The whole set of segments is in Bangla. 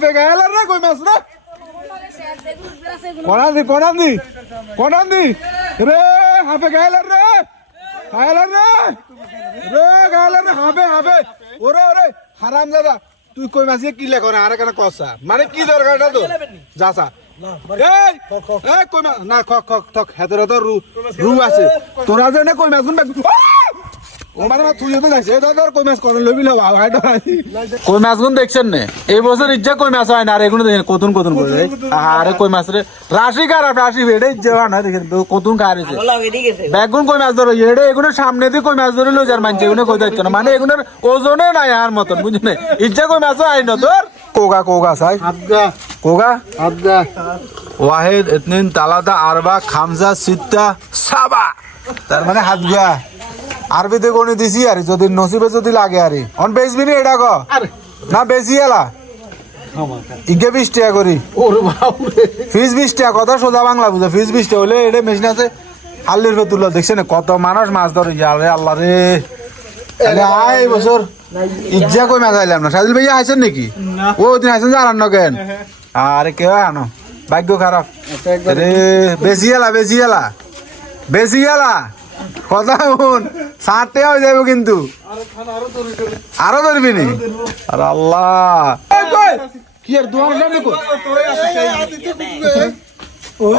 হাফে গেল রে, কই মাছ রে? কোনান দি কোনান দি কোনান দি রে হাফে দাদা তুই কই মাছ কি লে করে আরে কেন কসা মানে কি দরকারটা তো যাসা না খক খক ঠক, হেতরে তো রু রু আছে। তোরা যে না কই মাছ কই মাছ করে লবি না বাবা এটা কই মাছ গুন দেখছেন নে? এই বছর ইজ্জা কই মাছ হয় না আর এগুলো দেখেন কতুন কতুন করে। আরে কই মাছ রে? রাশি কার রাশি বেড়ে ইজ্জা হয় না দেখেন তো কতুন কারেছে বেগুন কই মাছ ধরো এড়ে এগুলো সামনে দিয়ে কই মাছ ধরে লো যার মানছে এগুলো কই যাচ্ছে না। মানে এগুলোর ওজনে নাই আর মতন বুঝলি না? ইজ্জা কই মাছ আই না তোর? কোগা কোগা সাই? কোগা? ওয়াহিদ ইতনিন তালাতা আরবা খামসা সিত্তা সাবা। তার মানে হাত গুয়া। আরবিতে কোনে দিছি আর যদি নসিবে যদি লাগে আরে। অন বেচবি নি এটা ক? না বেশি এলা ইগে বিশ টাকা করি। ফিস বিশ টাকা কথা সোজা বাংলা বুঝে। ফিস বিশ টাকা হলে এটা মেশিন আছে। হাল্লির ভেতর দেখছেন কত মানুষ মাছ ধরে। আরে আল্লাহ রে। আয় বছর। ইজ্জা কই মাছ আইলাম না? সাজিল ভাইয়া আইছেন নাকি? ও দিন আইছেন জানান না কেন? আরে কেউ আনো। ভাগ্য খারাপ। রে বেশি এলা বেশি এলা বেশি এলা কথা শুন ষাটে হয়ে যাব কিন্তু। আরও ধরবি নি? আর আল্লাহ। কি আর দুয়ার সামনে কই? ও,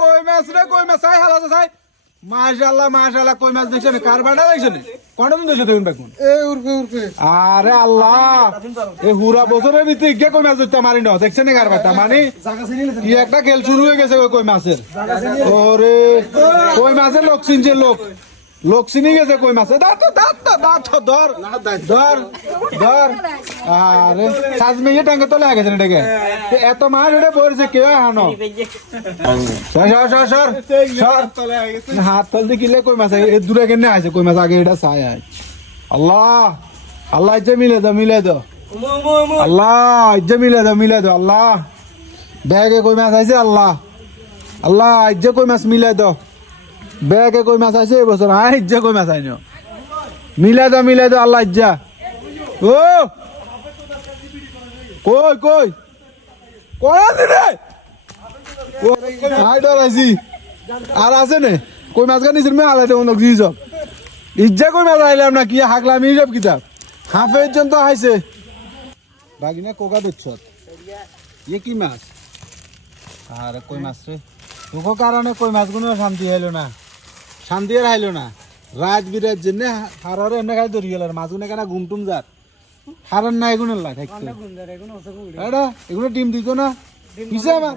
কই মাছ রে, কই মাছ? আই হালা সাই মাশাআল্লাহ মাশাআল্লাহ কই মাছ দেখছেন দেখছেন দেখুন এ আরে আল্লাহ এ হুরা বছরের ভিতরে কই মাছ ধরতে মারি না? দেখছেন মানে কি একটা খেল শুরু হয়ে গেছে কই মাছের? ওরে কই মাছের লোক চিনছে লোক? লোক চিনি গেছে কই মাছে? দাঁত তো দাঁত তো দাঁত তো ধর ধর ধর আরে সাজ মেয়ে টাঙ্গে তো লাগে গেছে এটাকে এত মার এটা পড়ছে, কেউ হানো সর সর সর সর সর। হাত তল দিয়ে কিলে কই মাছ? এ দূরে কেন আছে কই মাছ? আগে এটা চাই আয়। আল্লাহ আল্লাহ ইজ্জে মিলে দাও মিলে দাও। আল্লাহ ইজ্জে মিলে দাও মিলে দাও, আল্লাহ। ব্যাগে কই মাছ আছে আল্লাহ। আল্লাহ ইজ্জে কই মাছ, মিলে দাও। ব্যাগে কই মাছ আছে এবছর হ্যাঁ ইজ্জে কই মাছ আইনো? মিলে দাও মিলে দাও আল্লাহ ইজ্জা ও! কই কই? আছি রে? আই ডরাইছি আর আছে নে? কই মাছ গানি নিছিল মে আলাই দেব নক জি সব ইজ্জা কই মাছ আইলাম না, কি হাকলাম এই সব কিতাব হাফে পর্যন্ত আইছে। বাগিনা কোকা দিচ্ছ ইয়ে কি মাছ? আরে কই মাছ রে? তোকে কারণে কই মাছগুলো শান্তি হইল না। শান্তি আর হাইলো না। রাত বিরাত জন্য হারারে এনে খাই ধরি গেল মাছগুলো কেন গুমটুম যার হারার না এগুলো থাকতো এটা এগুলো ডিম দিত না? পিছে আমার